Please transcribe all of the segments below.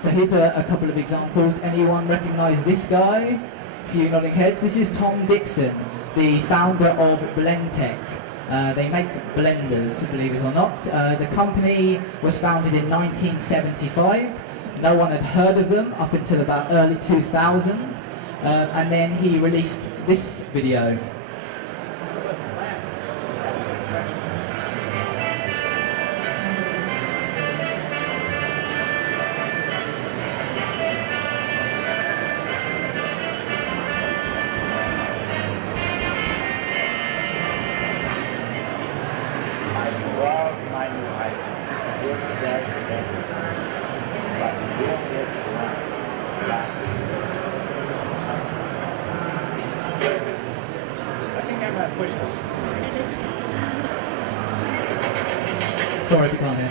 So here's a couple of examples. Anyone recognise this guy? A few nodding heads. This is Tom Dixon, the founder of Blendtec. They make blenders, believe it or not. The company was founded in 1975. No one had heard of them up until about early 2000s. And then he released this video. Push this. Sorry if you can't hear.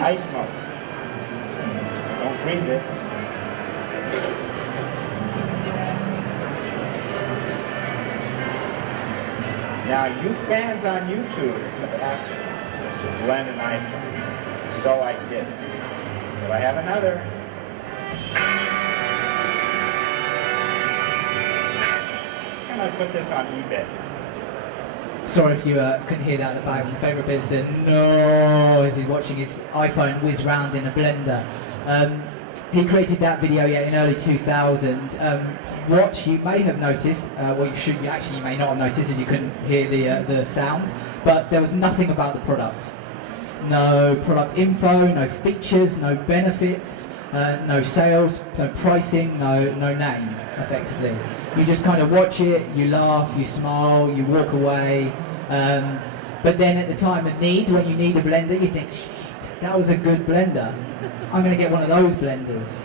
Ice mode. Don't breathe this. Now, you fans on YouTube have asked me to blend an iPhone, so I did. But I have another. And I put this on eBay. Sorry if you couldn't hear that at the back. My favourite bit is the no as he's watching his iPhone whiz round in a blender. He created that video in early 2000. What you may have noticed, well you may not have noticed if you couldn't hear the sound, but there was nothing about the product. No product info, no features, no benefits, no sales, no pricing, no name, effectively. You just kind of watch it, you laugh, you smile, you walk away. But then at the time of need, when you need a blender, you think, shit, that was a good blender. I'm going to get one of those blenders.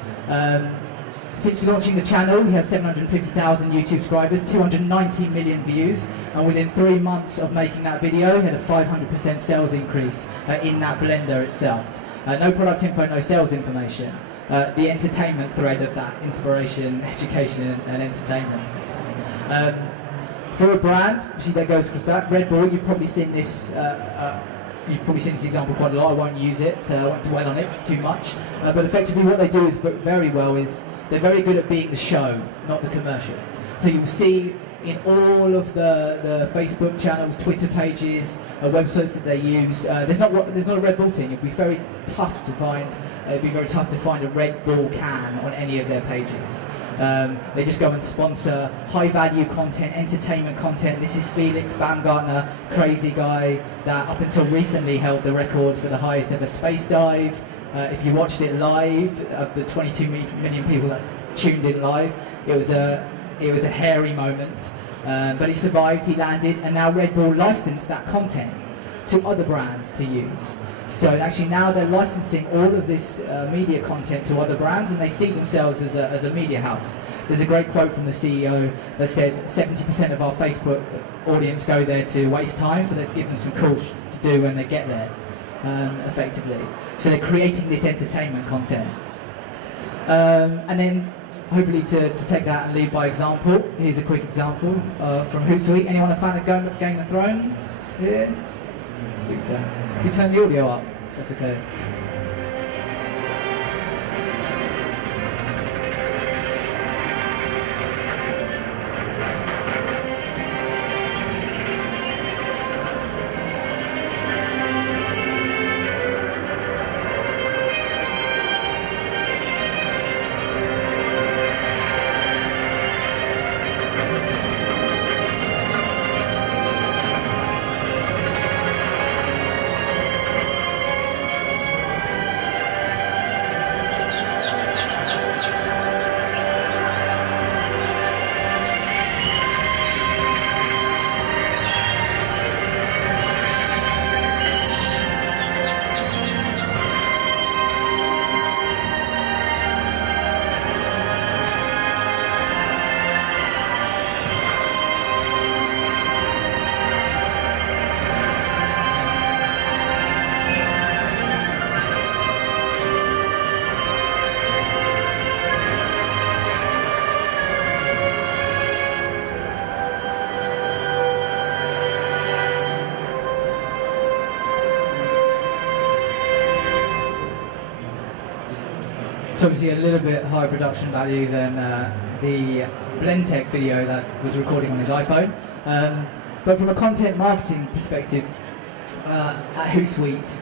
Since launching the channel, he has 750,000 YouTube subscribers, 290 million views, and within 3 months of making that video, he had a 500% sales increase in that blender itself. No product info, no sales information. The entertainment thread of that, inspiration, education and entertainment. For a brand, see that goes across that. Red Bull, you've probably seen this example quite a lot. I won't use it, I won't dwell on it too much. But effectively what they do is very well is they're very good at being the show, not the commercial. So you'll see in all of the Facebook channels, Twitter pages, websites that they use, there's not a Red Bull tin. It'd be very tough to find. It'd be very tough to find a Red Bull can on any of their pages. They just go and sponsor high-value content, entertainment content. This is Felix Baumgartner, crazy guy that up until recently held the record for the highest ever space dive. If you watched it live, of the 22 million people that tuned in live, it was a hairy moment. But he survived, he landed, and now Red Bull licensed that content to other brands to use. So actually now they're licensing all of this media content to other brands, and they see themselves as a media house. There's a great quote from the CEO that said 70% of our Facebook audience go there to waste time, so let's give them some cool to do when they get there, effectively. So they're creating this entertainment content. And then hopefully to take that and lead by example, here's a quick example from Hootsuite. Anyone a fan of Game of Thrones here? Super. Can you turn the audio up? That's okay. It's obviously a little bit higher production value than the Blendtec video that was recording on his iPhone. But from a content marketing perspective, at Hootsuite,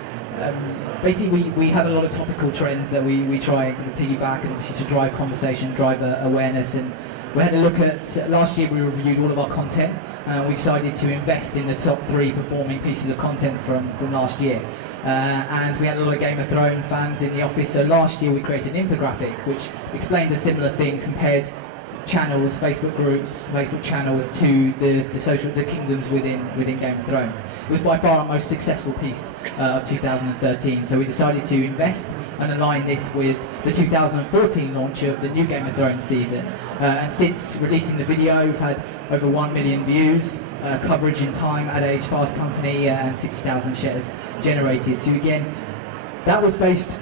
basically we had a lot of topical trends that we try and piggyback and obviously to drive conversation, drive awareness, and we had a look at, last year we reviewed all of our content and we decided to invest in the top 3 performing pieces of content from last year. And we had a lot of Game of Thrones fans in the office, so last year we created an infographic which explained a similar thing, compared channels, Facebook groups, Facebook channels to the kingdoms within Game of Thrones. It was by far our most successful piece of 2013, so we decided to invest and align this with the 2014 launch of the new Game of Thrones season. And since releasing the video, we've had over 1 million views, coverage in time, Ad Age, Fast Company, and 60,000 shares generated. So again, that was based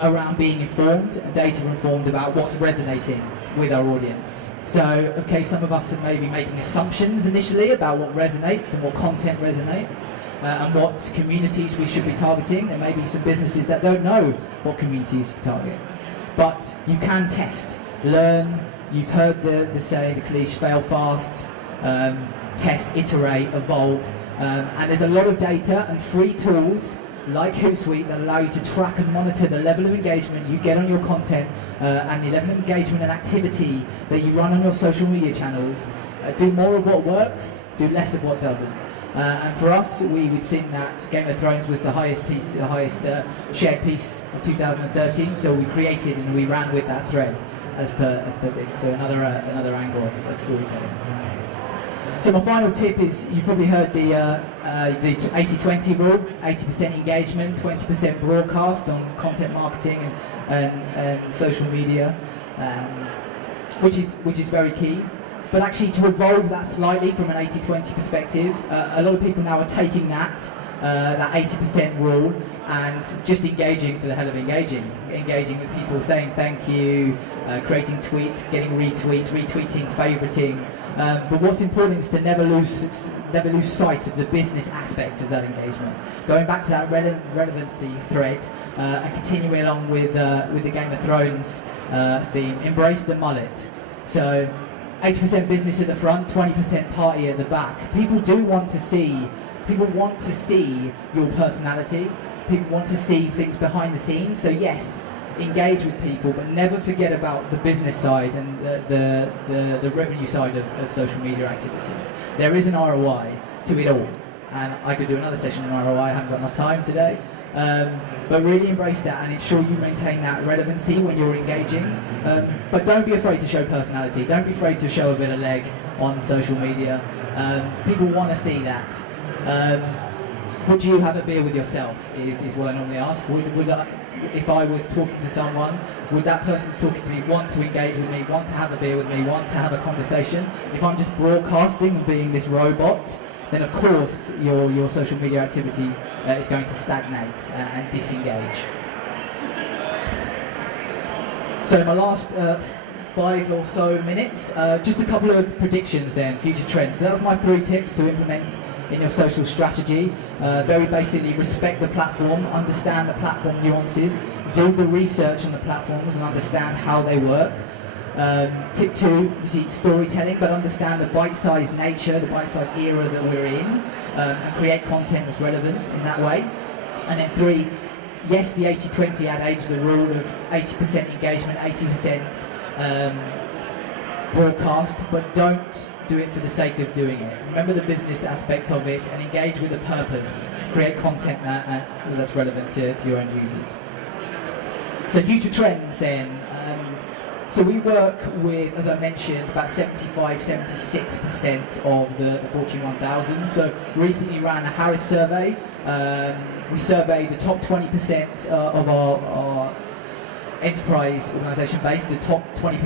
around being informed, data informed about what's resonating with our audience. So, okay, some of us are maybe making assumptions initially about what resonates and what content resonates, and what communities we should be targeting. There may be some businesses that don't know what communities to target. But you can test, learn. You've heard the saying, the cliche, fail fast, test, iterate, evolve. And there's a lot of data and free tools like Hootsuite that allow you to track and monitor the level of engagement you get on your content, and the level of engagement and activity that you run on your social media channels. Do more of what works, do less of what doesn't. And for us, we would seen that Game of Thrones was the highest shared piece of 2013, so we created and we ran with that thread as per this. So another angle of storytelling. So my final tip is, you've probably heard the 80-20 rule: 80% engagement, 20% broadcast on content marketing and social media, which is very key. But actually, to evolve that slightly from an 80-20 perspective, a lot of people now are taking that 80% rule and just engaging for the hell of engaging with people, saying thank you, creating tweets, getting retweets, retweeting, favoriting. But what's important is to never lose sight of the business aspect of that engagement. Going back to that relevancy thread and continuing along with the Game of Thrones theme, embrace the mullet. So 80% business at the front, 20% party at the back. People want to see your personality. People want to see things behind the scenes. So yes, engage with people, but never forget about the business side and the revenue side of social media activities. There is an ROI to it all, and I could do another session on ROI. I haven't got enough time today, but really embrace that and ensure you maintain that relevancy when you're engaging. But don't be afraid to show personality. Don't be afraid to show a bit of leg on social media. People want to see that. Would you have a beer with yourself is what I normally ask. If I was talking to someone, would that person talking to me want to engage with me, want to have a beer with me, want to have a conversation? If I'm just broadcasting and being this robot, then of course your social media activity is going to stagnate and disengage. So in my last 5 or so minutes, just a couple of predictions then, future trends. So that was my 3 tips to implement in your social strategy. Very basically, respect the platform, understand the platform nuances, do the research on the platforms and understand how they work. Tip 2, storytelling, but understand the bite-sized nature, the bite-sized era that we're in, and create content that's relevant in that way. And then 3, yes, the 80-20 ad age, the rule of 80% engagement, 80% broadcast, but don't do it for the sake of doing it. Remember the business aspect of it and engage with a purpose. Create content that's relevant to your end users. So future trends then. So we work with, as I mentioned, about 75-76% of the Fortune 1000. So recently ran a Harris survey. We surveyed the top 20% of our enterprise organisation base, the top 20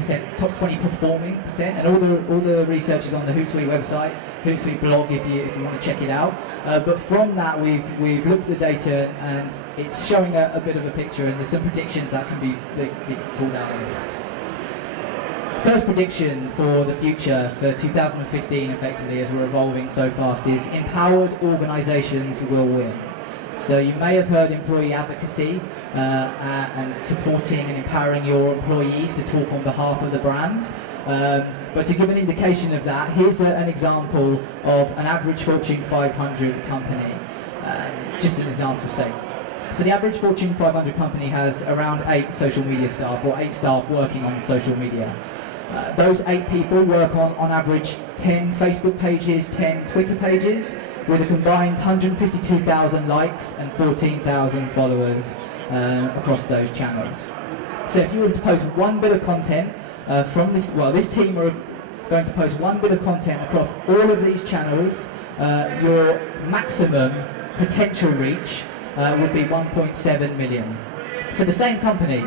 performing percent, and all the research is on the Hootsuite website, Hootsuite blog if you want to check it out. But from that we've looked at the data and it's showing a bit of a picture, and there's some predictions that can be pulled out. First prediction for the future for 2015, effectively, as we're evolving so fast, is empowered organisations will win. So you may have heard employee advocacy and supporting and empowering your employees to talk on behalf of the brand. But to give an indication of that, here's an example of an average Fortune 500 company. Just an example sake. So the average Fortune 500 company has around 8 social media staff, or 8 staff working on social media. Those 8 people work on average 10 Facebook pages, 10 Twitter pages, with a combined 152,000 likes and 14,000 followers across those channels. So if you were to post one bit of content from this team are going to post one bit of content across all of these channels, your maximum potential reach would be 1.7 million. So the same company,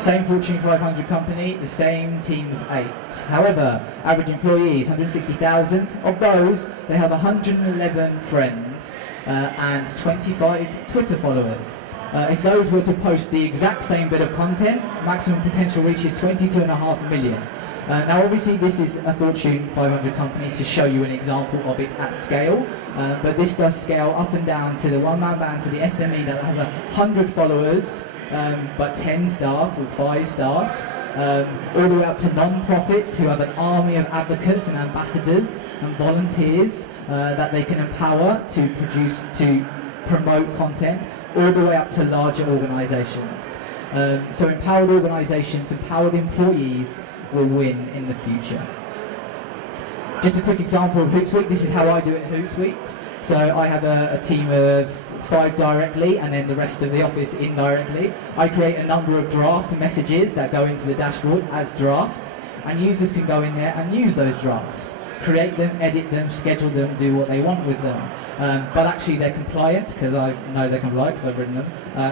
same Fortune 500 company, the same team of 8. However, average employees, 160,000. Of those, they have 111 friends and 25 Twitter followers. If those were to post the exact same bit of content, maximum potential reach is 22.5 million. Now obviously this is a Fortune 500 company to show you an example of it at scale, but this does scale up and down to the one-man band, to the SME that has 100 followers, but 10 staff or 5 staff, all the way up to non-profits who have an army of advocates and ambassadors and volunteers that they can empower to promote content, all the way up to larger organisations. So empowered organisations, empowered employees will win in the future. Just a quick example of Hootsuite. This is how I do it at Hootsuite. So I have a team of 5 directly and then the rest of the office indirectly. I create a number of draft messages that go into the dashboard as drafts, and users can go in there and use those drafts. Create them, edit them, schedule them, do what they want with them. But actually they're compliant, because I know they're compliant because I've written them.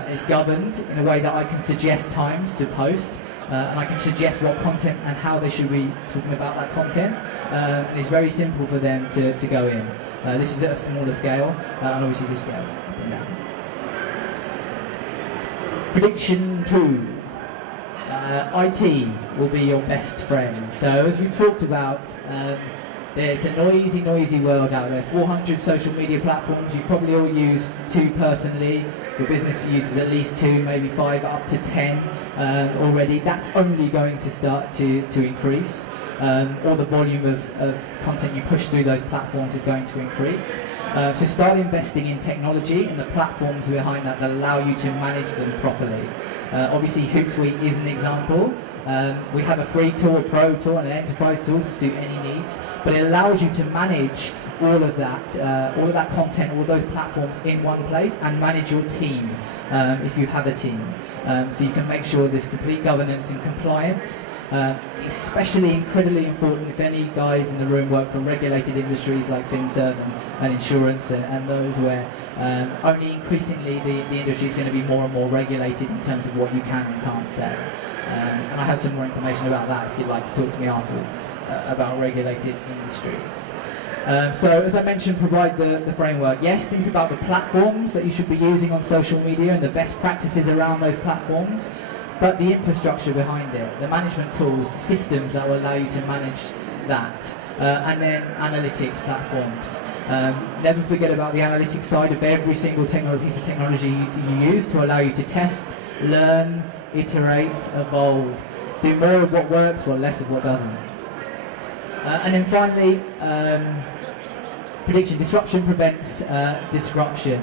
It's governed in a way that I can suggest times to post, and I can suggest what content and how they should be talking about that content. And it's very simple for them to go in. This is at a smaller scale, and obviously this scales up and down. Prediction 2. IT will be your best friend. So as we talked about, there's a noisy world out there. 400 social media platforms. You probably all use 2 personally. Your business uses at least 2, maybe 5, up to 10 already. That's only going to start to increase. Or the volume of content you push through those platforms is going to increase. So start investing in technology and the platforms behind that allow you to manage them properly. Obviously Hootsuite is an example. We have a free tool, a pro tool, and an enterprise tool to suit any needs, but it allows you to manage all of that content, all of those platforms in one place, and manage your team if you have a team. So you can make sure there's complete governance and compliance. Especially incredibly important if any guys in the room work for regulated industries like FinServ and insurance and those where only increasingly the industry is going to be more and more regulated in terms of what you can and can't say. And I have some more information about that if you'd like to talk to me afterwards about regulated industries. So as I mentioned, provide the framework. Yes, think about the platforms that you should be using on social media and the best practices around those platforms, but the infrastructure behind it, the management tools, the systems that will allow you to manage that, and then analytics platforms. Never forget about the analytics side of every single piece of technology you use to allow you to test, learn, iterate, evolve, do more of what works or less of what doesn't. And then finally, prediction: disruption prevents disruption.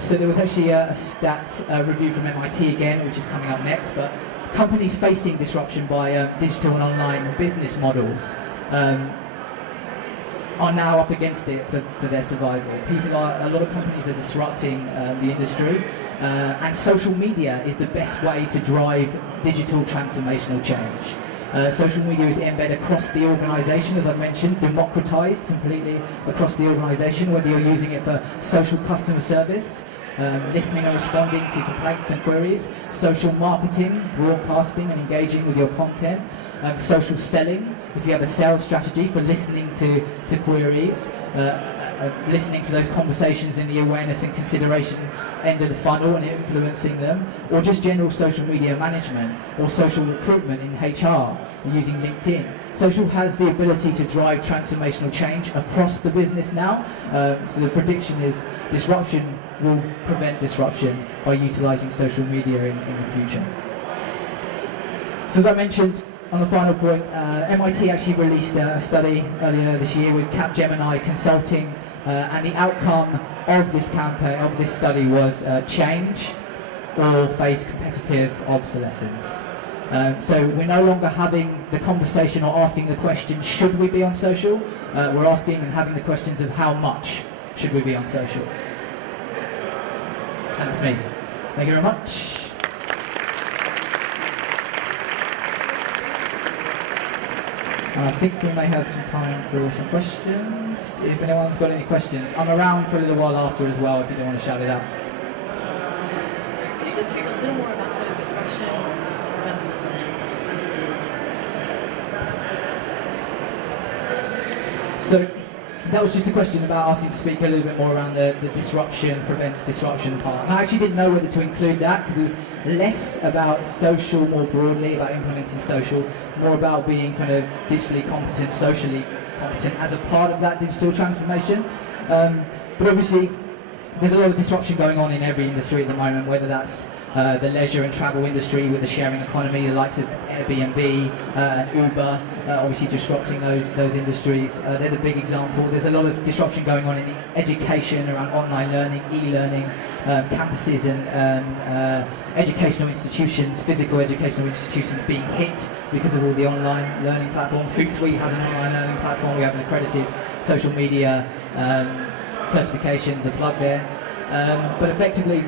So there was actually a stat review from MIT again, which is coming up next, but companies facing disruption by digital and online business models are now up against it for their survival. A lot of companies are disrupting the industry, and social media is the best way to drive digital transformational change. Social media is embedded across the organisation, as I mentioned, democratised completely across the organisation, whether you're using it for social customer service, listening and responding to complaints and queries, social marketing, broadcasting and engaging with your content, social selling, if you have a sales strategy for listening to queries, listening to those conversations in the awareness and consideration end of the funnel and influencing them, or just general social media management or social recruitment in HR using LinkedIn. Social has the ability to drive transformational change across the business now. So the prediction is disruption will prevent disruption by utilising social media in the future. So as I mentioned, on the final point, MIT actually released a study earlier this year with Capgemini Consulting, and the outcome of this campaign, of this study, was change or face competitive obsolescence. So we're no longer having the conversation or asking the question, should we be on social? We're asking and having the questions of how much should we be on social? And that's me. Thank you very much. I think we may have some time for some questions. If anyone's got any questions, I'm around for a little while after as well if you don't want to shout it out. Could you just speak a little more about the disruption versus disruption? So that was just a question about asking to speak a little bit more around the disruption prevents disruption part. And I actually didn't know whether to include that because it was less about social more broadly, about implementing social, more about being kind of digitally competent, socially competent as a part of that digital transformation. But obviously there's a lot of disruption going on in every industry at the moment, whether that's the leisure and travel industry with the sharing economy, the likes of Airbnb and Uber, obviously disrupting those industries. They're the big example. There's a lot of disruption going on in education around online learning, e-learning, campuses and educational institutions, physical educational institutions being hit because of all the online learning platforms. Hootsuite has an online learning platform. We have an accredited social media certifications, a plug there. But effectively,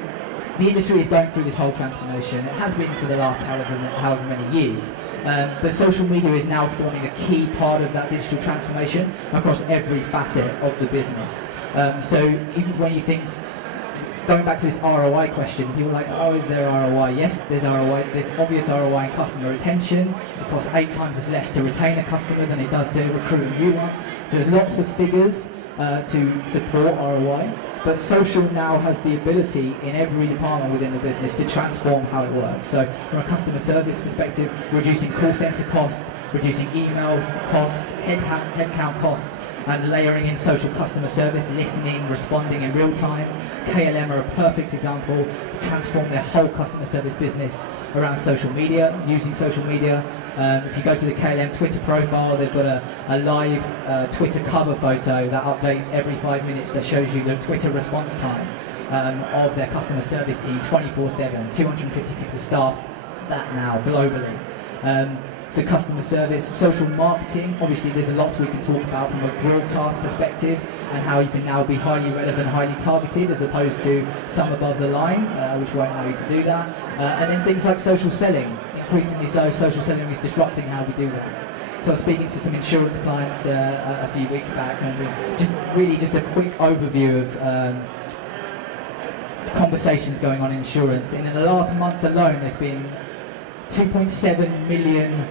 the industry is going through this whole transformation. It has been for the last however many years. But social media is now forming a key part of that digital transformation across every facet of the business. So even when you think, going back to this ROI question, people are like, oh, is there ROI? Yes, there's ROI. There's obvious ROI in customer retention. It costs 8 times as less to retain a customer than it does to recruit a new one. So there's lots of figures to support ROI. But social now has the ability in every department within the business to transform how it works. So from a customer service perspective, reducing call center costs, reducing emails costs, headcount costs, and layering in social customer service, listening, responding in real time. KLM are a perfect example to transform their whole customer service business around social media, using social media. If you go to the KLM Twitter profile, they've got a live Twitter cover photo that updates every 5 minutes that shows you the Twitter response time of their customer service team 24/7, 250 people staff that now globally. So customer service, social marketing, obviously there's a lot we can talk about from a broadcast perspective and how you can now be highly relevant, highly targeted as opposed to some above the line, which won't allow you to do that. And then things like social selling, increasingly so, social selling is disrupting how we do that. So I was speaking to some insurance clients a few weeks back and just a quick overview of conversations going on in insurance. And in the last month alone there's been 2.7 million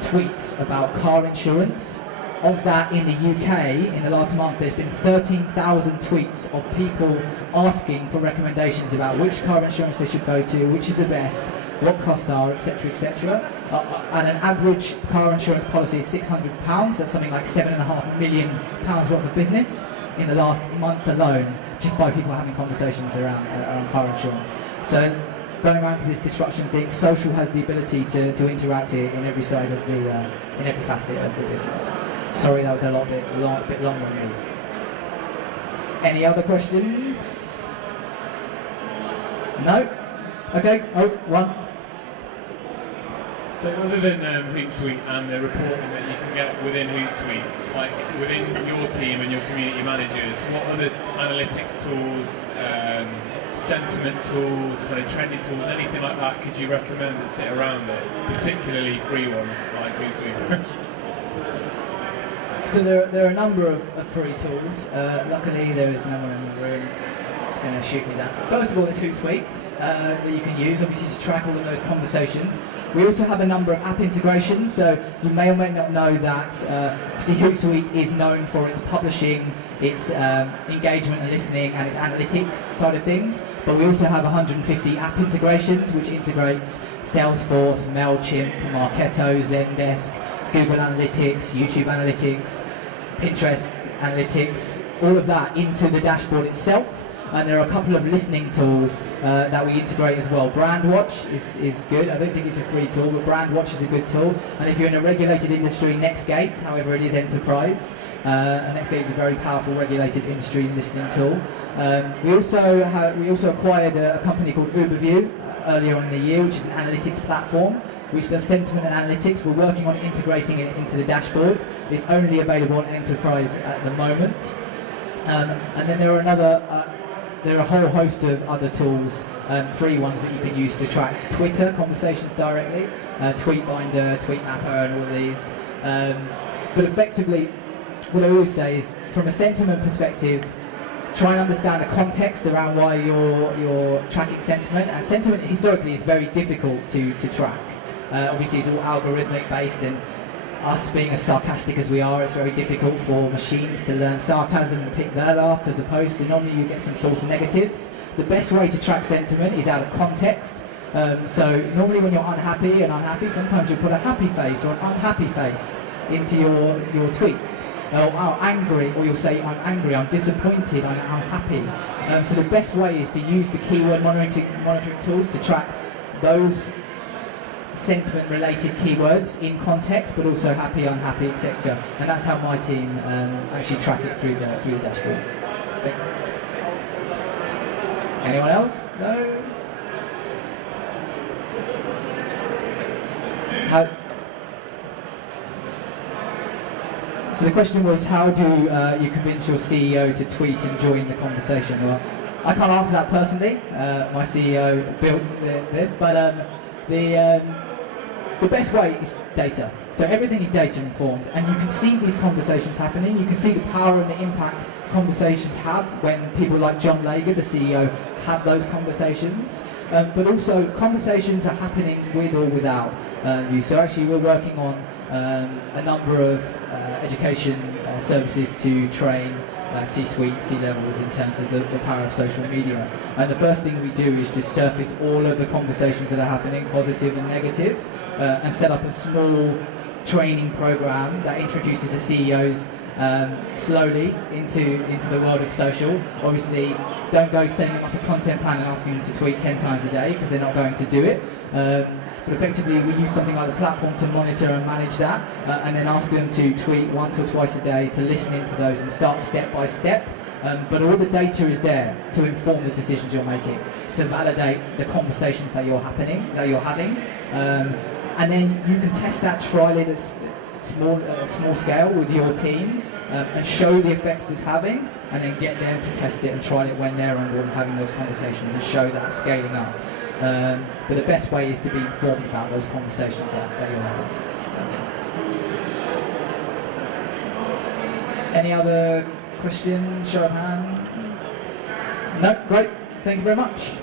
tweets about car insurance. Of that, in the UK, in the last month, there's been 13,000 tweets of people asking for recommendations about which car insurance they should go to, which is the best, what costs are, etc., etc. And an average car insurance policy is £600. That's something like £7.5 million worth of business in the last month alone, just by people having conversations around car insurance. So, going around to this disruption thing, social has the ability to interact here in every side of the, in every facet of the business. Sorry, that was a bit longer than me. Any other questions? No? Okay. Oh, one. So other than Hootsuite and the reporting that you can get within Hootsuite, like within your team and your community managers, what other analytics tools, sentiment tools, kind of trending tools, anything like that could you recommend that sit around it, particularly free ones like Hootsuite? So there are a number of free tools. Luckily there is no one in the room that's going to shoot me down. First of all, there's Hootsuite that you can use, obviously, to track all of those conversations. We also have a number of app integrations, so you may or may not know that obviously Hootsuite is known for its publishing, its engagement and listening, and its analytics side of things. But we also have 150 app integrations, which integrates Salesforce, MailChimp, Marketo, Zendesk, Google Analytics, YouTube Analytics, Pinterest Analytics, all of that into the dashboard itself. And there are a couple of listening tools that we integrate as well. BrandWatch is good. I don't think it's a free tool, but BrandWatch is a good tool. And if you're in a regulated industry, Nextgate, however it is enterprise, Nextgate is a very powerful regulated industry listening tool. We also acquired a company called Uberview earlier in the year, which is an analytics platform which does sentiment and analytics. We're working on integrating it into the dashboard. It's only available on enterprise at the moment. And then there are a whole host of other tools, free ones that you can use to track Twitter conversations directly, Tweetbinder, Tweetmapper, and all these. But effectively, what I always say is, from a sentiment perspective, try and understand the context around why you're tracking sentiment. And sentiment historically is very difficult to track. Obviously, it's all algorithmic based, and us being as sarcastic as we are, it's very difficult for machines to learn sarcasm and pick that up, as opposed to normally you get some false negatives. The best way to track sentiment is out of context. So normally when you're unhappy, sometimes you put a happy face or an unhappy face into your tweets. Or angry, or you'll say, I'm angry, I'm disappointed, I'm unhappy. So the best way is to use the keyword monitoring tools to track those sentiment related keywords in context, but also happy, unhappy, etc. And that's how my team actually track it through the dashboard. Thanks. Anyone else? No? So the question was, how do you convince your CEO to tweet and join the conversation? Well, I can't answer that personally. My CEO built this, but the best way is data. So everything is data informed, and you can see these conversations happening. You can see the power and the impact conversations have when people like John Lager, the CEO, have those conversations. But also conversations are happening with or without you. So actually we're working on a number of education services to train C-suite, C-levels in terms of the power of social media. And the first thing we do is just surface all of the conversations that are happening, positive and negative, and set up a small training program that introduces the CEOs slowly into the world of social. Obviously, don't go setting them up a content plan and asking them to tweet 10 times a day, because they're not going to do it. But effectively, we use something like the platform to monitor and manage that, and then ask them to tweet once or twice a day, to listen into those and start step by step. But all the data is there to inform the decisions you're making, to validate the conversations that you're having. And then you can test that, trial it at small scale with your team, and show the effects it's having, and then get them to test it and trial it when they're on board having those conversations, and show that scaling up. But the best way is to be informed about those conversations that you're having. Any other questions? Show of hands? No? Great. Thank you very much.